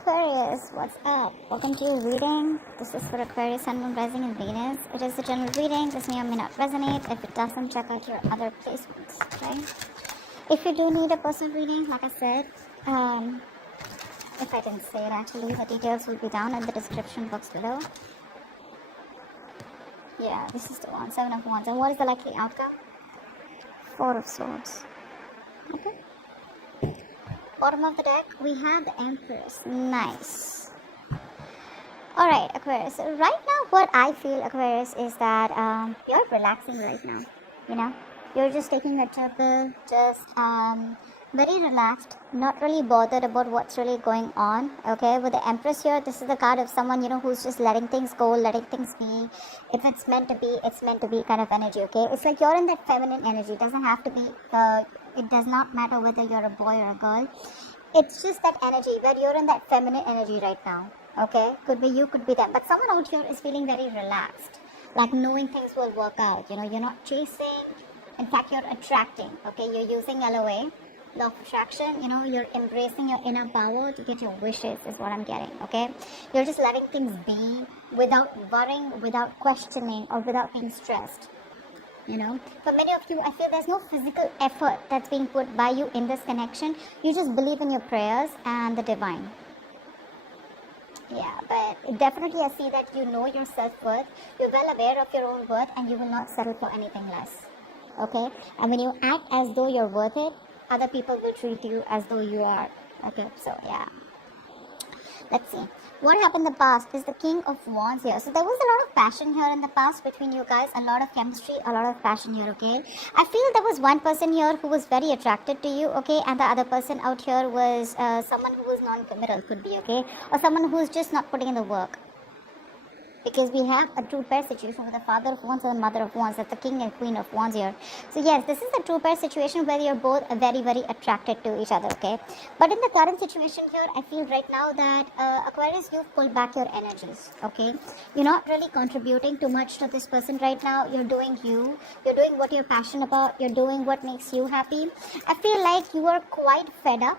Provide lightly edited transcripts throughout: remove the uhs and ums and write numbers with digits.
Aquarius, what's up? Welcome to your reading. This is for Aquarius, Sun, Moon, Rising, and Venus. It is a general reading. This may or may not resonate. If it doesn't, check out your other placements, okay? If you do need a personal reading, like I said, if I didn't say it actually, the details will be down in the description box below. Yeah, this is the one, 7 of Wands. And what is the likely outcome? 4 of Swords. Okay. Bottom of the deck, we have the Empress. Nice. Alright, Aquarius. So right now, what I feel, Aquarius, is that you're relaxing right now. You know, you're just taking a chill, just very relaxed, not really bothered about what's really going on. Okay, with the Empress here, this is the card of someone, you know, who's just letting things go, letting things be. If it's meant to be, it's meant to be kind of energy. Okay, it's like you're in that feminine energy. It doesn't have to be. It does not matter whether you're a boy or a girl. It's just that energy where you're in that feminine energy right now. Okay, could be you, could be them, but someone out here is feeling very relaxed, like knowing things will work out. You know, you're not chasing. In fact, you're attracting. Okay, you're using LOA, law of attraction. You know, you're embracing your inner power to get your wishes, is what I'm getting. Okay, you're just letting things be without worrying, without questioning, or without being stressed. You know, for many of you, I feel there's no physical effort that's being put by you in this connection. You just believe in your prayers and the divine. Yeah, but definitely I see that you know your self-worth. You're well aware of your own worth, and you will not settle for anything less. Okay, and when you act as though you're worth it, other people will treat you as though you are. Okay, so yeah, let's see what happened in the past. Is the King of Wands here. So there was a lot of passion here in the past between you guys, a lot of chemistry, a lot of passion here. Okay, I feel there was one person here who was very attracted to you. Okay, and the other person out here was someone who was non-committal, could be. Okay, or someone who's just not putting in the work. Because we have a true pair situation with the Father of Wands and the Mother of Wands. That's the King and Queen of Wands here. So yes, this is a true pair situation where you're both very, very attracted to each other, okay? But in the current situation here, I feel right now that Aquarius, you've pulled back your energies, okay? You're not really contributing too much to this person right now. You're doing you. You're doing what you're passionate about. You're doing what makes you happy. I feel like you are quite fed up.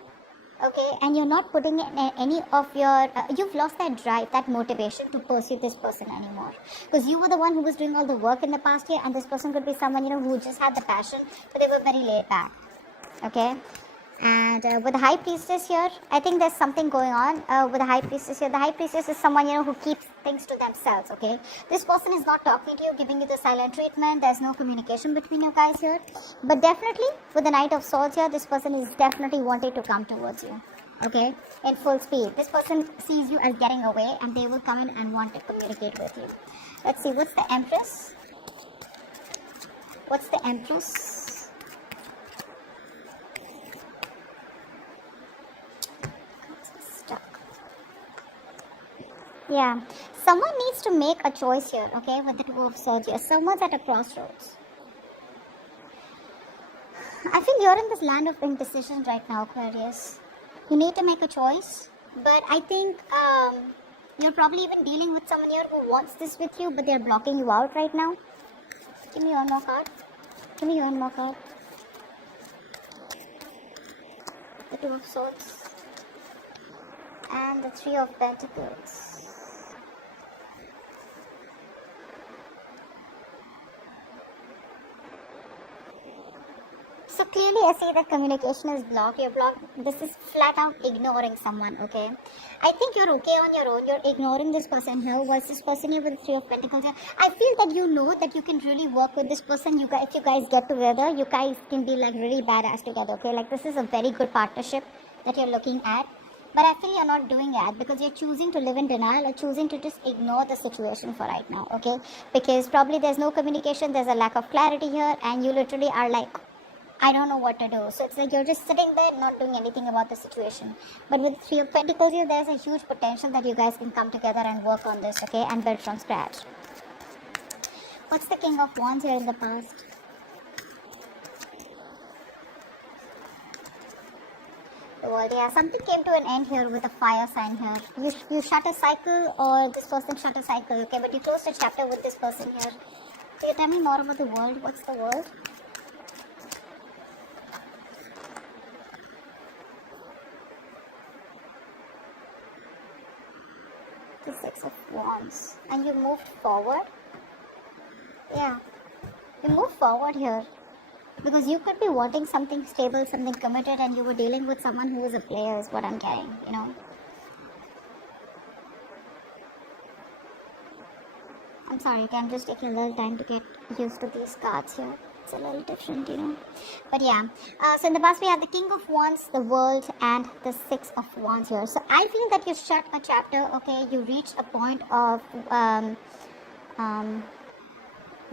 Okay, and you're not putting in any of your, you've lost that drive, that motivation to pursue this person anymore. Because you were the one who was doing all the work in the past year, and this person could be someone, you know, who just had the passion, but they were very laid back. Okay, and with the High Priestess here, I think there's something going on with the High Priestess here. The High Priestess is someone, you know, who keeps things to themselves. Okay, this person is not talking to you, giving you the silent treatment. There's no communication between you guys here. But definitely with the Knight of Swords here, this person is definitely wanting to come towards you. Okay, in full speed. This person sees you as getting away, and they will come in and want to communicate with you. Let's see, what's the Empress? What's the Empress? Yeah, someone needs to make a choice here, okay, with the Two of Swords here. Someone's at a crossroads. I feel you're in this land of indecision right now, Aquarius. You need to make a choice, but I think you're probably even dealing with someone here who wants this with you, but they're blocking you out right now. Give me one more card. Give me one more card. The Two of Swords. And the Three of Pentacles. So clearly I see that communication is blocked. You're blocked. This is flat out ignoring someone, okay? I think you're okay on your own. You're ignoring this person here. What's this person here with the Three of Pentacles here? I feel that you know that you can really work with this person. You guys, if you guys get together, you guys can be like really badass together, okay? Like this is a very good partnership that you're looking at. But I feel you're not doing that because you're choosing to live in denial or choosing to just ignore the situation for right now, okay? Because probably there's no communication, there's a lack of clarity here, and you literally are like, I don't know what to do. So it's like you're just sitting there not doing anything about the situation. But with Three of Pentacles here, there's a huge potential that you guys can come together and work on this, okay? And build from scratch. What's the King of Wands here in the past? The World, yeah. Something came to an end here with a fire sign here. You shut a cycle, or this person shut a cycle, okay? But you closed a chapter with this person here. Can you tell me more about the World? What's the World? the Six of Wands. And you moved forward. Yeah. You move forward here. Because you could be wanting something stable, something committed, and you were dealing with someone who is a player, is what I'm getting, you know. I'm sorry, okay, I'm just taking a little time to get used to these cards here. It's a little different, you know. But yeah, so in the past we have the King of Wands, the World, and the Six of Wands here. So I feel that you shut a chapter, okay, you reached a point of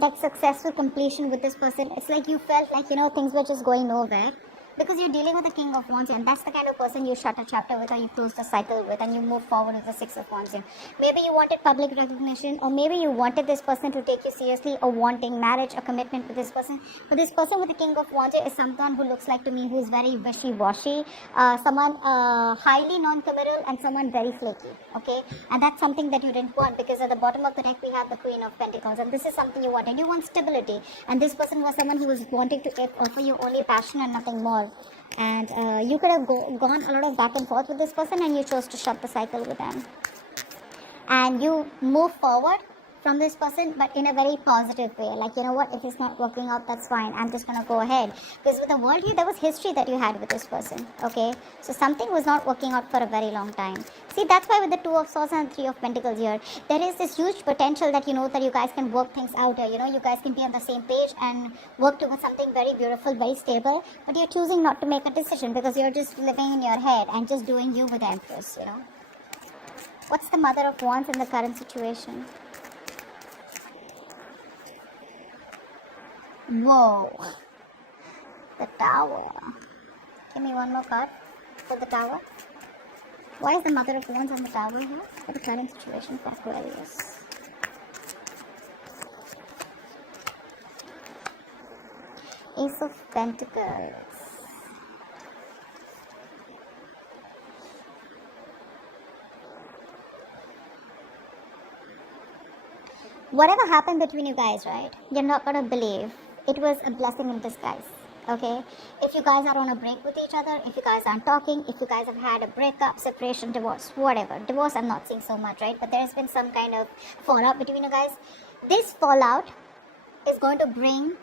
like successful completion with this person. It's like you felt like, you know, things were just going nowhere. Because you're dealing with the King of Wands and that's the kind of person you shut a chapter with or you close the cycle with and you move forward with the Six of Wands here. Maybe you wanted public recognition or maybe you wanted this person to take you seriously or wanting marriage or commitment with this person. But this person with the King of Wands is someone who looks like to me who is very wishy-washy, someone highly non-committal and someone very flaky, okay? And that's something that you didn't want because at the bottom of the deck we have the Queen of Pentacles and this is something you wanted. You want stability and this person was someone who was wanting to offer you only passion and nothing more. And you could have gone a lot of back and forth with this person and you chose to shut the cycle with them. And you move forward from this person but in a very positive way. Like, you know what, if it's not working out, that's fine. I'm just going to go ahead. Because with the world here, there was history that you had with this person. Okay. So something was not working out for a very long time. See, that's why with the Two of Swords and Three of Pentacles here, there is this huge potential that you know that you guys can work things out here. You know, you guys can be on the same page and work towards something very beautiful, very stable. But you're choosing not to make a decision because you're just living in your head and just doing you with the Empress, you know. What's the Mother of Wands in the current situation? Whoa. The Tower. Give me one more card for the Tower. Why is the Mother of Wands on the Tower here for the current situation for Aquarius? Ace of Pentacles. Whatever happened between you guys, right? You're not gonna believe. It was a blessing in disguise. Okay? If you guys are on a break with each other, if you guys aren't talking, if you guys have had a breakup, separation, divorce, whatever. Divorce I'm not seeing so much, right? But there's been some kind of fallout between you guys. This fallout is going to bring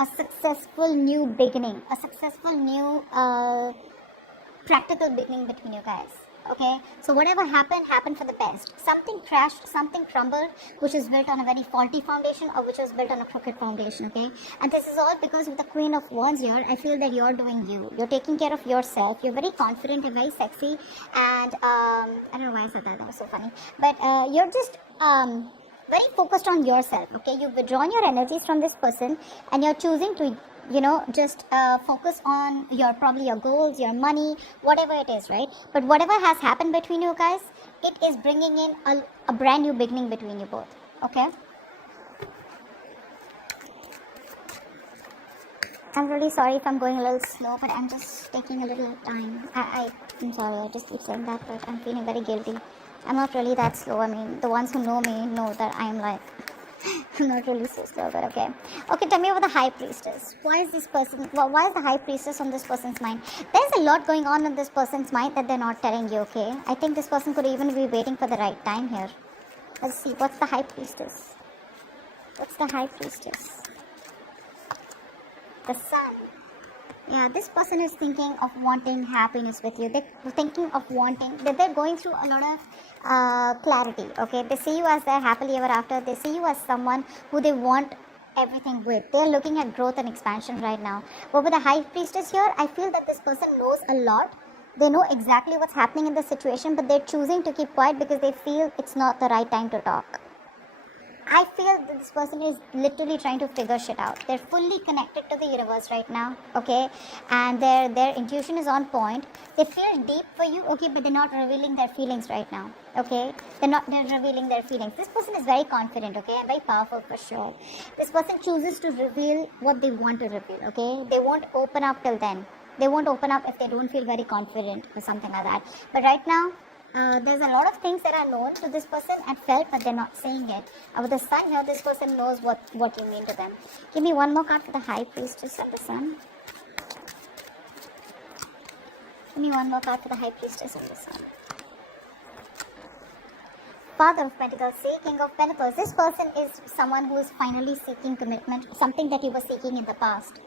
a successful new beginning. A successful new practical beginning between you guys. Okay, so whatever happened for the best. Something crashed, something crumbled, which is built on a very faulty foundation or which was built on a crooked foundation. Okay, and this is all because with the Queen of Wands here, I feel that you're doing you. You're taking care of yourself. You're very confident and very sexy. And I don't know why I said that. That was so funny. But you're just very focused on yourself. Okay, you've withdrawn your energies from this person, and you're choosing to, you know, just focus on probably your goals, your money, whatever it is, right? But whatever has happened between you guys, it is bringing in a brand new beginning between you both. Okay, I'm really sorry if I'm going a little slow, but I'm just taking a little time. I'm sorry, I just keep saying that, but I'm feeling very guilty. I'm not really that slow. I mean, the ones who know me know that I'm like I'm not really so slow, but okay. Okay, tell me about the High Priestess. Why is this person, why is the High Priestess on this person's mind? There's a lot going on in this person's mind that they're not telling you, okay? I think this person could even be waiting for the right time here. Let's see, what's the High Priestess? What's the High Priestess? The Sun. Yeah, this person is thinking of wanting happiness with you. They're thinking of wanting, they're going through a lot of clarity, okay? They see you as their happily ever after. They see you as someone who they want everything with. They're looking at growth and expansion right now. But with the High Priestess here, I feel that this person knows a lot. They know exactly what's happening in the situation, but they're choosing to keep quiet because they feel it's not the right time to talk. I feel that this person is literally trying to figure shit out. They're fully connected to the universe right now, okay? And their intuition is on point. They feel deep for you, okay, but they're not revealing their feelings right now, okay? They're revealing their feelings. This person is very confident, okay, and very powerful for sure. This person chooses to reveal what they want to reveal, okay? They won't open up till then. They won't open up if they don't feel very confident or something like that. But right now, there's a lot of things that are known to this person and felt, but they're not saying it. With the Sun here, this person knows what you mean to them. Give me one more card for the High Priestess and the Sun. Give me one more card for the High Priestess and the Sun. Father of Pentacles, see, King of Pentacles. This person is someone who is finally seeking commitment, something that you were seeking in the past.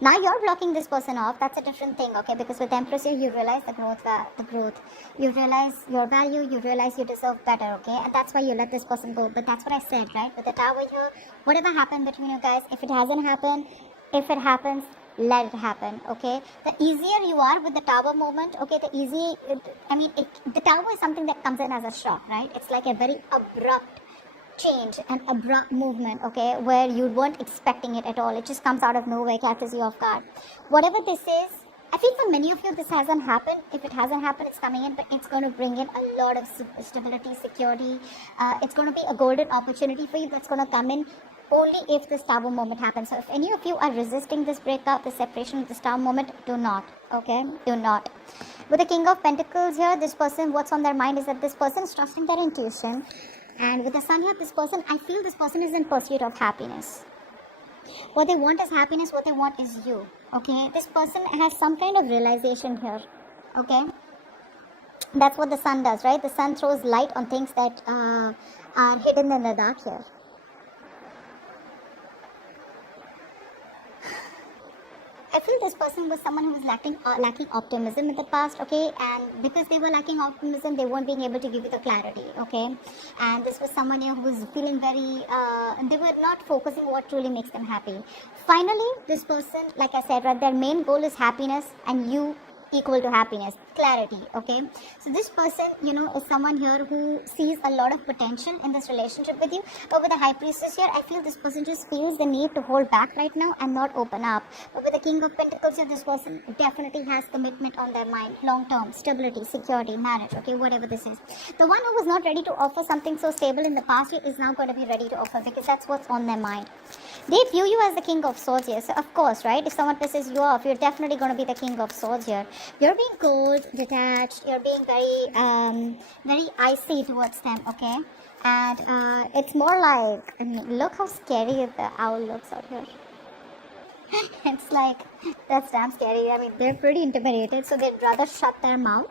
Now you're blocking this person off. That's a different thing, okay? Because with Empress here, you realize the growth. You realize your value. You realize you deserve better, okay? And that's why you let this person go. But that's what I said, right? With the Tower here, whatever happened between you guys, if it hasn't happened, if it happens, let it happen, okay? The easier you are with the Tower moment, okay? The Tower is something that comes in as a shock, right? It's like a very abrupt change, an abrupt movement, okay, where you weren't expecting it at all. It just comes out of nowhere, catches you off guard. Whatever this is, I feel for many of you this hasn't happened. If it hasn't happened, it's coming in, but it's going to bring in a lot of stability, security. It's going to be a golden opportunity for you that's going to come in only if this Tower moment happens. So if any of you are resisting this breakup, this separation, this Tower moment, do not, okay? Do not. With the King of Pentacles here, this person, what's on their mind is that this person is trusting their intuition. And with the Sun here, this person, I feel this person is in pursuit of happiness. What they want is happiness, what they want is you, okay? This person has some kind of realization here, okay? That's what the Sun does, right? The Sun throws light on things that are hidden in the dark here. I feel this person was someone who was lacking optimism in the past, okay? And because they were lacking optimism, they weren't being able to give you the clarity, okay? And this was someone here who was feeling very, they were not focusing what truly makes them happy. Finally, this person, like I said, right, their main goal is happiness, and you equal to happiness, clarity, okay? So this person, is someone here who sees a lot of potential in this relationship with you. But with the High Priestess here, I feel this person just feels the need to hold back right now and not open up. But with the King of Pentacles here, this person definitely has commitment on their mind, long-term, stability, security, marriage, okay, whatever this is. The one who was not ready to offer something so stable in the past here is now going to be ready to offer, because that's what's on their mind. They view you as the King of Swords here. So of course, right, if someone pisses you off, you're definitely going to be the King of Swords here. You're being cold, detached, you're being very icy towards them, okay? And it's more like, look how scary the owl looks out here. It's like, that's damn scary. They're pretty intimidated, so they'd rather shut their mouth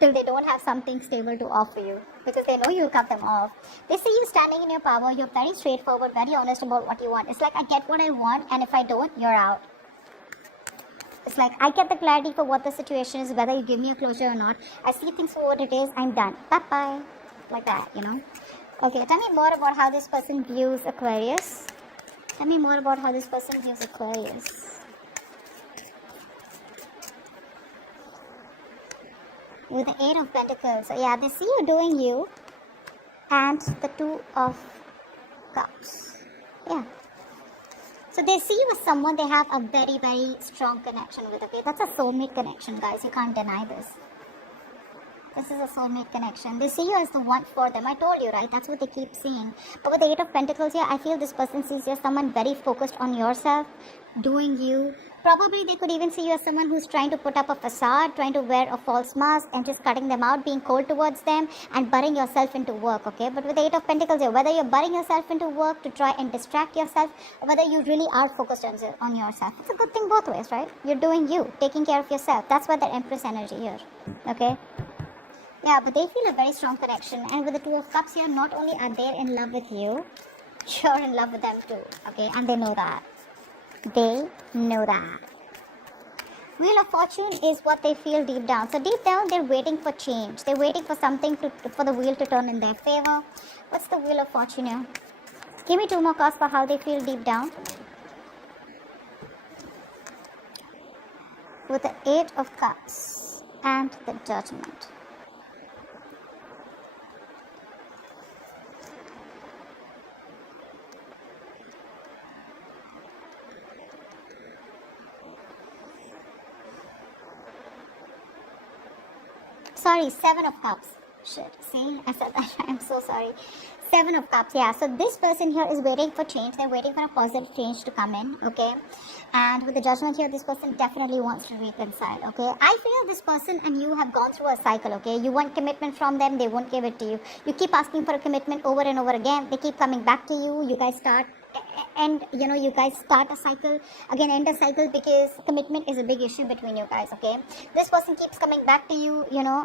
till they don't have something stable to offer you, because they know you'll cut them off. They see you standing in your power, you're very straightforward, very honest about what you want. It's like, I get what I want, and if I don't, you're out. It's like, I get the clarity for what the situation is, whether you give me a closure or not. I see things for what it is, I'm done. Bye-bye. Like that, Okay, tell me more about how this person views Aquarius. Tell me more about how this person views Aquarius. With the Eight of Pentacles. So yeah, they see you doing you. And the Two of Cups. Yeah. So they see you as someone they have a very, very strong connection with. Okay, that's a soulmate connection, guys. You can't deny this. This is a soulmate connection. They see you as the one for them. I told you, right? That's what they keep seeing. But with the Eight of Pentacles here, I feel this person sees you as someone very focused on yourself, doing you. Probably they could even see you as someone who's trying to put up a facade, trying to wear a false mask and just cutting them out, being cold towards them and burying yourself into work, okay? But with the Eight of Pentacles here, whether you're burying yourself into work to try and distract yourself, or whether you really are focused on yourself, it's a good thing both ways, right? You're doing you, taking care of yourself. That's why the Empress energy here, okay? Yeah, but they feel a very strong connection. And with the Two of Cups here, not only are they in love with you, you're in love with them too, okay? And they know that. They know that. Wheel of Fortune is what they feel deep down. So deep down, they're waiting for change. They're waiting for something for the wheel to turn in their favor. What's the Wheel of Fortune here? Give me two more cards for how they feel deep down. With the Eight of Cups and the Judgment. Sorry, Seven of Cups. Shit, see, I said that. I'm so sorry. Seven of Cups, yeah. So this person here is waiting for change. They're waiting for a positive change to come in, okay? And with the Judgment here, this person definitely wants to reconcile, okay? I feel this person and you have gone through a cycle, okay? You want commitment from them, they won't give it to you. You keep asking for a commitment over and over again. They keep coming back to you. You guys start and you guys start a cycle again, end a cycle, because commitment is a big issue between you guys, okay? This person keeps coming back to you,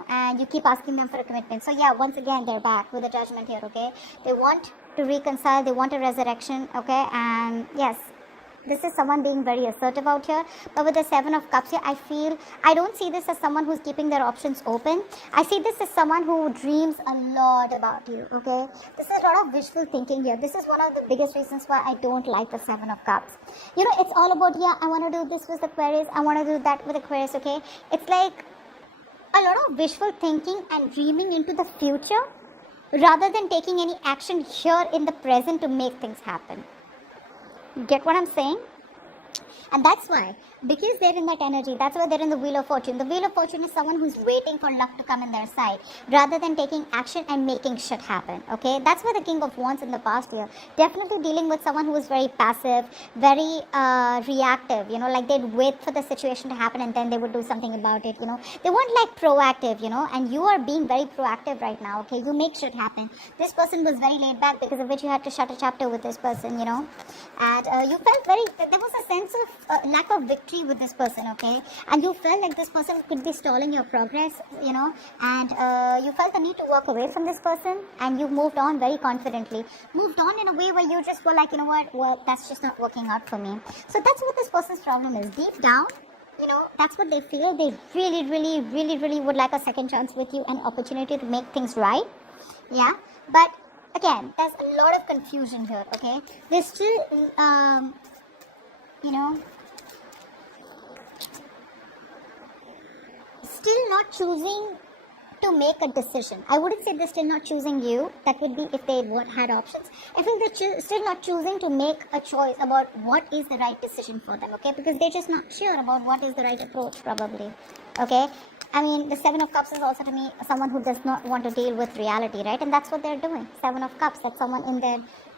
and you keep asking them for a commitment. So yeah, once again they're back with the Judgment here, okay? They want to reconcile, they want a resurrection, okay? And yes, this is someone being very assertive out here. But with the Seven of Cups here, I don't see this as someone who's keeping their options open. I see this as someone who dreams a lot about you, okay? This is a lot of wishful thinking here. This is one of the biggest reasons why I don't like the Seven of Cups. It's all about, yeah, I want to do this with Aquarius, I want to do that with Aquarius, okay? It's like a lot of wishful thinking and dreaming into the future rather than taking any action here in the present to make things happen. Get what I'm saying? And that's why, because they're in that energy, that's why they're in the Wheel of Fortune. The Wheel of Fortune is someone who's waiting for luck to come in their side rather than taking action and making shit happen, okay? That's why the King of Wands in the past year, definitely dealing with someone who is very passive, very reactive, like they'd wait for the situation to happen and then they would do something about it, They weren't like proactive, and you are being very proactive right now, okay? You make shit happen. This person was very laid back, because of which you had to shut a chapter with this person, and you felt there was a sense of lack of victory with this person, okay? And you felt like this person could be stalling your progress, and you felt the need to walk away from this person, and you moved on very confidently. Moved on in a way where you just were like, well, that's just not working out for me. So that's what this person's problem is. Deep down, that's what they feel. They really, really, really, really would like a second chance with you, an opportunity to make things right. Yeah, but again, there's a lot of confusion here, okay? There's still, still not choosing to make a decision. I wouldn't say they're still not choosing you. That would be if they had options. I think they're still not choosing to make a choice about what is the right decision for them, okay? Because they're just not sure about what is the right approach, probably, okay? I mean, the Seven of Cups is also, to me, someone who does not want to deal with reality, right? And that's what they're doing. Seven of Cups, that's someone in their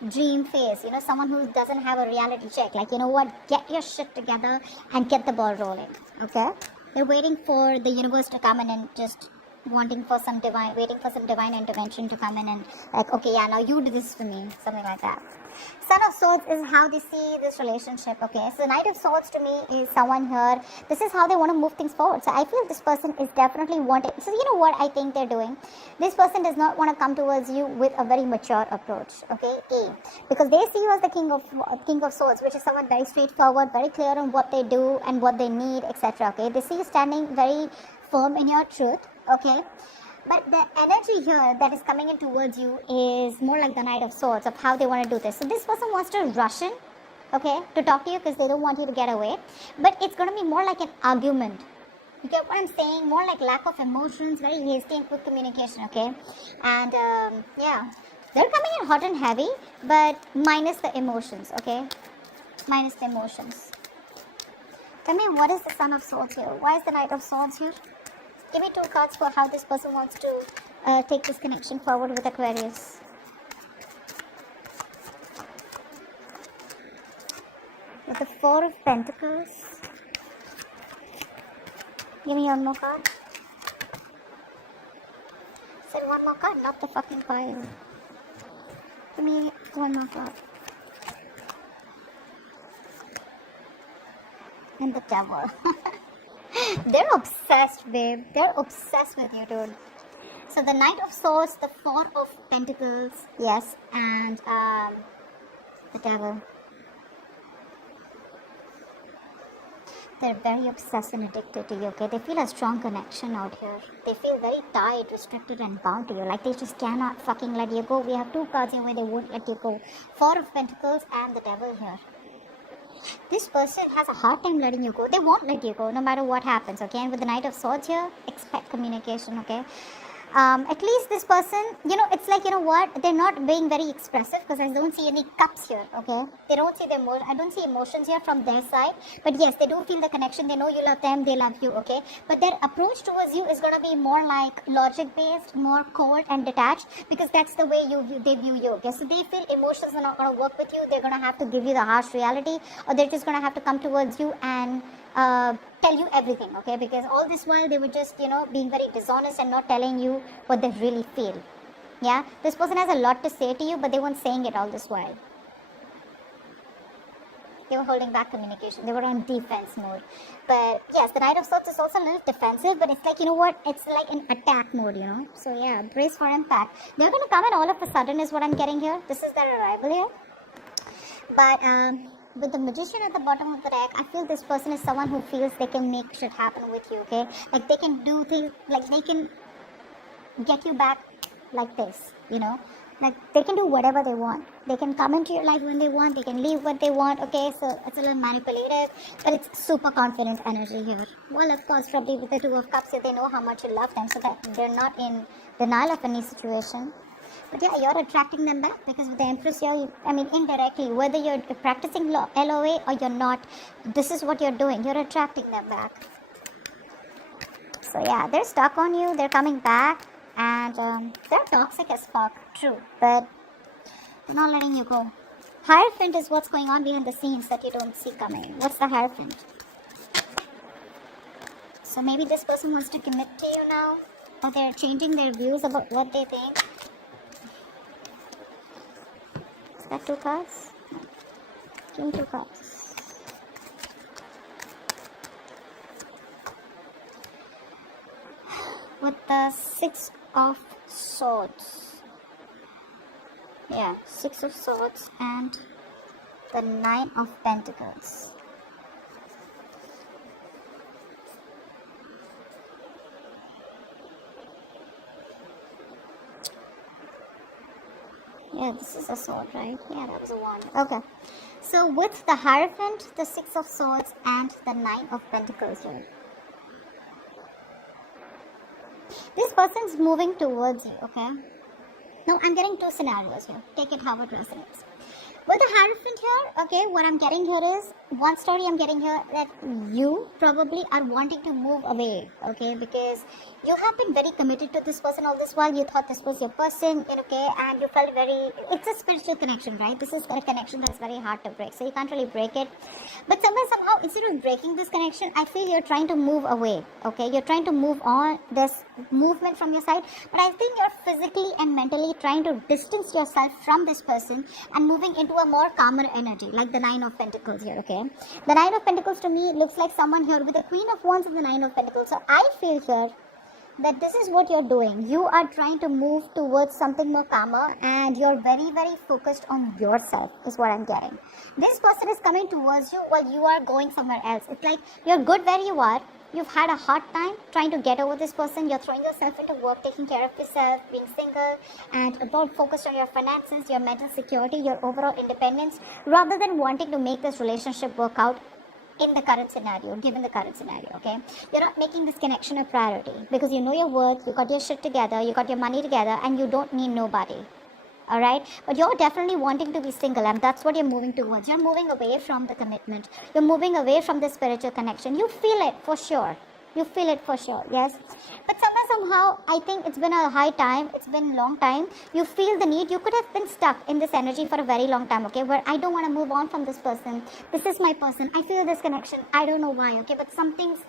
dream phase, someone who doesn't have a reality check. Like, what, get your shit together and get the ball rolling, okay? They're waiting for the universe to come in and just waiting for some divine intervention to come in and like, okay, yeah, now you do this for me, something like that. Son of Swords is how they see this relationship, okay? So Knight of Swords to me is someone here, this is how they want to move things forward. So I feel this person is definitely wanting, so you know what I think they're doing? This person does not want to come towards you with a very mature approach, okay? Because they see you as the King of Swords, which is someone very straightforward, very clear on what they do and what they need, etc., okay? They see you standing very firm in your truth, okay? But the energy here that is coming in towards you is more like the Knight of Swords, of how they want to do this. So this person wants to rush in, okay, to talk to you because they don't want you to get away. But it's going to be more like an argument. You get what I'm saying? More like lack of emotions, very hasty and quick communication, okay? And yeah, they're coming in hot and heavy, but minus the emotions, okay? Minus the emotions. Tell me, what is the Son of Swords here? Why is the Knight of Swords here? Give me 2 cards for how this person wants to take this connection forward with Aquarius. With the 4 of Pentacles. Give me one more card. Said one more card, not the fucking pile. Give me one more card. And the Devil. They're obsessed, babe. They're obsessed with you, dude. So the Knight of Swords, the 4 of Pentacles, yes, and the Devil. They're very obsessed and addicted to you, okay? They feel a strong connection out here. They feel very tied, restricted, and bound to you. Like they just cannot fucking let you go. We have 2 cards here where they won't let you go. 4 of Pentacles and the Devil here. This person has a hard time letting you go. They won't let you go no matter what happens, okay? And with the Knight of Swords here, expect communication, okay? at least this person, it's like, what, they're not being very expressive, because I don't see any cups here, okay? They don't see I don't see emotions here from their side, but yes, they do feel the connection. They know you love them, they love you, okay? But their approach towards you is going to be more like logic based, more cold and detached, because that's the way they view you, okay? So they feel emotions are not going to work with you. They're going to have to give you the harsh reality, or they're just going to have to come towards you and tell you everything, okay? Because all this while they were just, being very dishonest and not telling you what they really feel. Yeah, this person has a lot to say to you, but they weren't saying it all this while. They were holding back communication. They were on defense mode. But yes, the Knight of Swords is also a little defensive, but it's like, it's like an attack mode, So yeah, brace for impact. They're going to come in all of a sudden is what I'm getting here. This is their arrival here. But with the Magician at the bottom of the deck, I feel this person is someone who feels they can make shit happen with you, okay? Like they can do things, like they can get you back like this, Like they can do whatever they want. They can come into your life when they want, they can leave what they want, okay? So it's a little manipulative, but it's super confident energy here. Well, of course, probably with the Two of Cups, they know how much you love them, so that they're not in denial of any situation. But yeah, you're attracting them back, because with the Empress here, indirectly, whether you're practicing LOA or you're not, this is what you're doing. You're attracting them back. So yeah, they're stuck on you. They're coming back, and they're toxic as fuck. True, but they're not letting you go. Hierophant is what's going on behind the scenes that you don't see coming. What's the Hierophant? So maybe this person wants to commit to you now, or they're changing their views about what they think. Is that 2 cards? Give me 2 cards. With the 6 of Swords. Yeah, 6 of Swords and the 9 of Pentacles. Yeah, this is a sword, right? Yeah, that was a wand. Okay. So with the Hierophant, the 6 of Swords, and the 9 of Pentacles here. This person's moving towards you, okay? Now, I'm getting 2 scenarios here. Take it how it resonates. With the Hierophant here, okay, what I'm getting here is, one story I'm getting here, that you probably are wanting to move away, okay, because you have been very committed to this person all this while. You thought this was your person, okay, and you felt it's a spiritual connection, right? This is a connection that's very hard to break, so you can't really break it. But somehow, instead of breaking this connection, I feel you're trying to move away, okay? You're trying to move on, this movement from your side, but I think you're physically and mentally trying to distance yourself from this person and moving into a more calmer energy, like the 9 of Pentacles here, okay? The 9 of Pentacles to me looks like someone here with the Queen of Wands and the 9 of Pentacles. So I feel here that this is what you're doing. You are trying to move towards something more calmer, and you're very, very focused on yourself, is what I'm getting. This person is coming towards you while you are going somewhere else. It's like you're good where you are. You've had a hard time trying to get over this person. You're throwing yourself into work, taking care of yourself, being single, and about focused on your finances, your mental security, your overall independence, rather than wanting to make this relationship work out in the current scenario, given the current scenario, okay? You're not making this connection a priority because you know your worth, you got your shit together, you got your money together, and you don't need nobody. All right, but you're definitely wanting to be single, and that's what you're moving towards. You're moving away from the commitment. You're moving away from the spiritual connection. You feel it for sure. You feel it for sure, yes. But somehow, I think it's been a high time. It's been a long time. You feel the need. You could have been stuck in this energy for a very long time, okay, where I don't want to move on from this person. This is my person. I feel this connection. I don't know why, okay, but something's,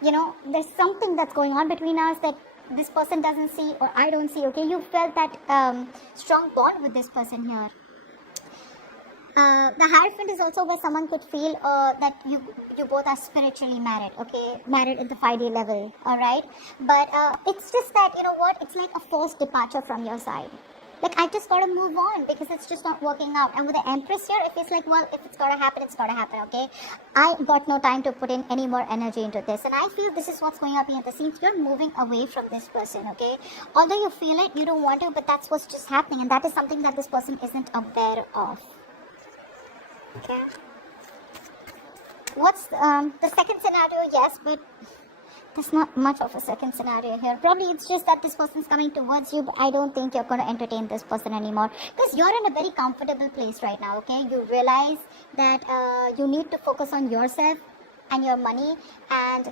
there's something that's going on between us that this person doesn't see, or I don't see, okay? You felt that strong bond with this person here. The Hierophant is also where someone could feel that you both are spiritually married, okay? Married at the 5D level, alright? But it's just that, it's like a forced departure from your side. Like, I just gotta move on because it's just not working out. And with the Empress here, it feels like, well, if it's gotta happen, it's gotta happen, okay? I got no time to put in any more energy into this. And I feel this is what's going on behind the scenes. You're moving away from this person, okay? Although you feel it, you don't want to, but that's what's just happening. And that is something that this person isn't aware of. Okay? What's the second scenario? Yes, but There's not much of a second scenario here. Probably it's just that this person's coming towards you, but I don't think you're going to entertain this person anymore. Because you're in a very comfortable place right now, okay? You realize that you need to focus on yourself and your money and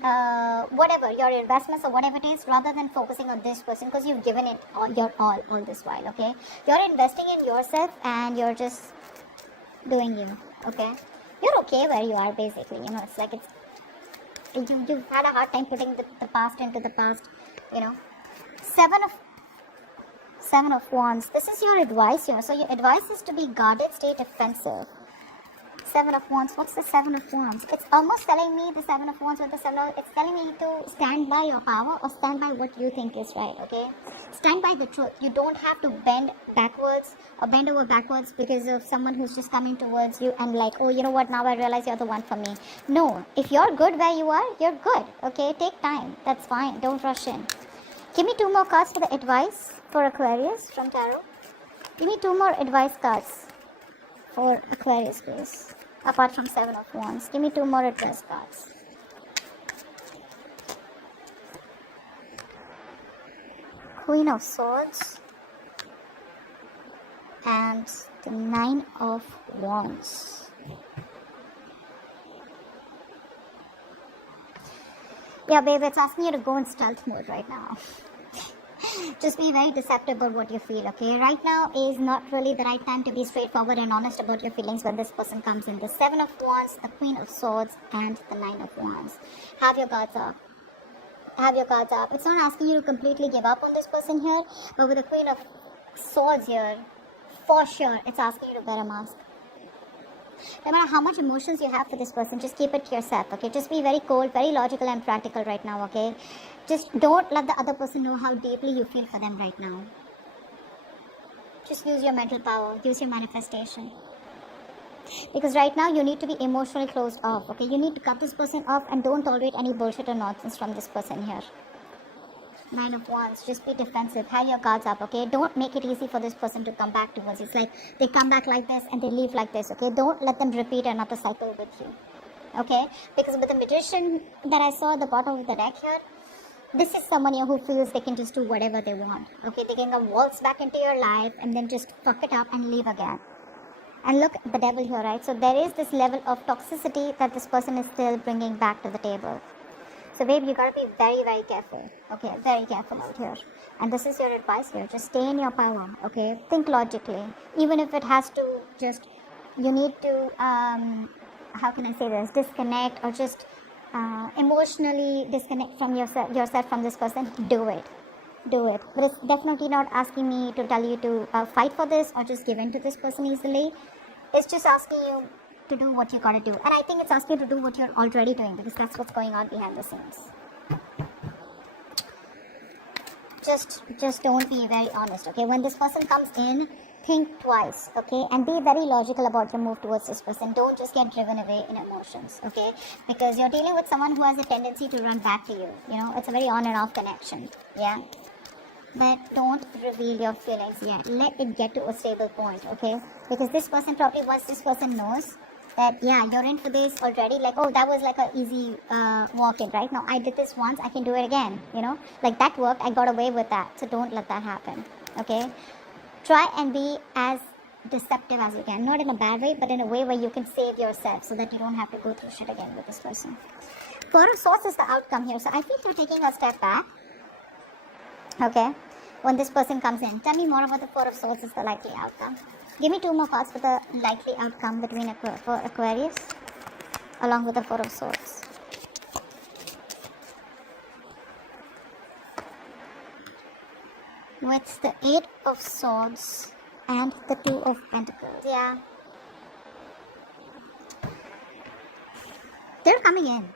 whatever, your investments or whatever it is, rather than focusing on this person, because you've given it your all this while, okay? You're investing in yourself and you're just doing you, okay? You're okay where you are, basically. You know, it's like you've had a hard time putting the past into the past, you know. Seven of Wands. This is your advice here. So your advice is to be guarded, stay defensive. Seven of Wands. What's the Seven of Wands? It's almost telling me the Seven of Wands with the it's telling me to stand by your power or stand by what you think is right, okay? Stand by the truth. You don't have to bend backwards or bend over backwards because of someone who's just coming towards you and like, oh, you know what, now I realize you're the one for me. No, if you're good where you are, you're good, okay? Take time. That's fine. Don't rush in. Give me 2 more cards for the advice for Aquarius from Tarot. Give me 2 more advice cards for Aquarius, please. Apart from 7 of Wands. Give me 2 more advice cards. Queen of Swords and the 9 of Wands. Yeah, babe, it's asking you to go in stealth mode right now. Just be very deceptive about what you feel, okay? Right now is not really the right time to be straightforward and honest about your feelings when this person comes in. The 7 of Wands, the Queen of Swords, and the 9 of Wands. Have your guards up. Have your cards up. It's not asking you to completely give up on this person here, but with the Queen of Swords here, for sure, it's asking you to wear a mask. No matter how much emotions you have for this person, just keep it to yourself, okay? Just be very cold, very logical and practical right now, okay? Just don't let the other person know how deeply you feel for them right now. Just use your mental power, use your manifestation. Because right now you need to be emotionally closed off, okay? You need to cut this person off and don't tolerate any bullshit or nonsense from this person here. 9 of Wands, just be defensive. Have your guards up, okay? Don't make it easy for this person to come back towards you. It's like they come back like this and they leave like this, okay? Don't let them repeat another cycle with you, okay? Because with the Magician that I saw at the bottom of the deck here, this is someone here who feels they can just do whatever they want, okay? They can come waltz back into your life and then just fuck it up and leave again. And look, the devil here, right? So there is this level of toxicity that this person is still bringing back to the table. So babe, you gotta be very, very careful, okay? Very careful out here. And this is your advice here. Just stay in your power, okay? Think logically. Even if it has to just, you need to, how can I say this? Disconnect or just emotionally disconnect from yourself from this person. Do it. Do it. But it's definitely not asking me to tell you to fight for this or just give in to this person easily. It's just asking you to do what you gotta do. And I think it's asking you to do what you're already doing, because that's what's going on behind the scenes. Just don't be very honest, okay? When this person comes in, think twice, okay? And be very logical about your move towards this person. Don't just get driven away in emotions, okay? Because you're dealing with someone who has a tendency to run back to you. You know, it's a very on and off connection, yeah? But don't reveal your feelings yet. Let it get to a stable point, okay? Because this person probably, once this person knows that, yeah, you're in for this already, like, oh, that was like an easy walk-in, right? Now, I did this once, I can do it again, you know? Like, that worked, I got away with that. So don't let that happen, okay? Try and be as deceptive as you can. Not in a bad way, but in a way where you can save yourself so that you don't have to go through shit again with this person. 4 of Swords is the outcome here. So I feel you're taking a step back, okay, when this person comes in. Tell me more about the 4 of Swords is the likely outcome. Give me 2 more cards for the likely outcome between for Aquarius along with the 4 of Swords. With the 8 of Swords and the 2 of Pentacles. Yeah. They're coming in.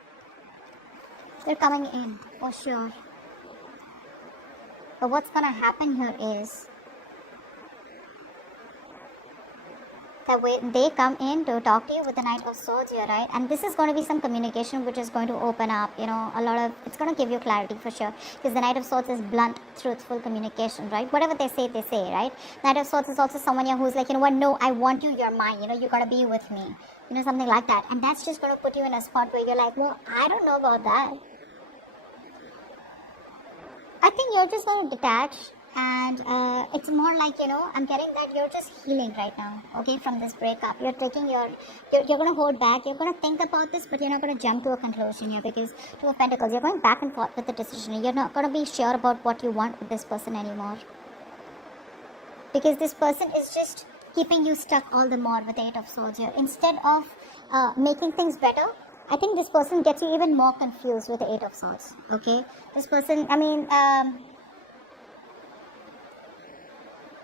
They're coming in, for sure. But what's gonna happen here is that when they come in to talk to you with the Knight of Swords here, right? And this is going to be some communication which is going to open up, you know, a lot of, it's going to give you clarity for sure. Because the Knight of Swords is blunt, truthful communication, right? Whatever they say, right? Knight of Swords is also someone here who's like, you know what, no, I want you, you're mine, you know, you got to be with me. You know, something like that. And that's just going to put you in a spot where you're like, well, I don't know about that. I think you're just going to detach, and it's more like, I'm getting that you're just healing right now, okay, from this breakup. You're taking you're going to hold back, you're going to think about this, but you're not going to jump to a conclusion here, because Two of Pentacles, you're going back and forth with the decision. You're not going to be sure about what you want with this person anymore, because this person is just keeping you stuck all the more with the Eight of Swords here. Instead of making things better, I think this person gets you even more confused with the Eight of Swords, okay? This person,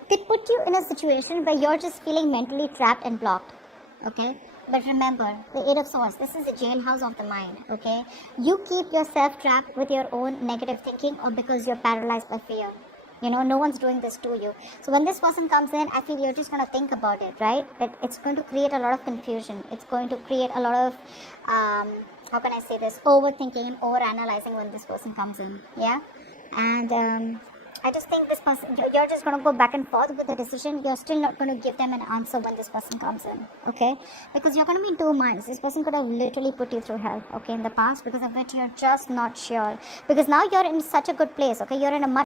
they put you in a situation where you're just feeling mentally trapped and blocked, okay? But remember, the Eight of Swords, this is the jailhouse of the mind, okay? You keep yourself trapped with your own negative thinking, or because you're paralyzed by fear. No one's doing this to you. So when this person comes in, I feel you're just going to think about it, right? But it's going to create a lot of confusion. It's going to create a lot of, how can I say this, overthinking and overanalyzing when this person comes in, yeah? And I just think this person, you're just going to go back and forth with the decision. You're still not going to give them an answer when this person comes in, okay? Because you're going to be in two minds. This person could have literally put you through hell, okay, in the past, because of which you're just not sure. Because now you're in such a good place, okay? You're in a much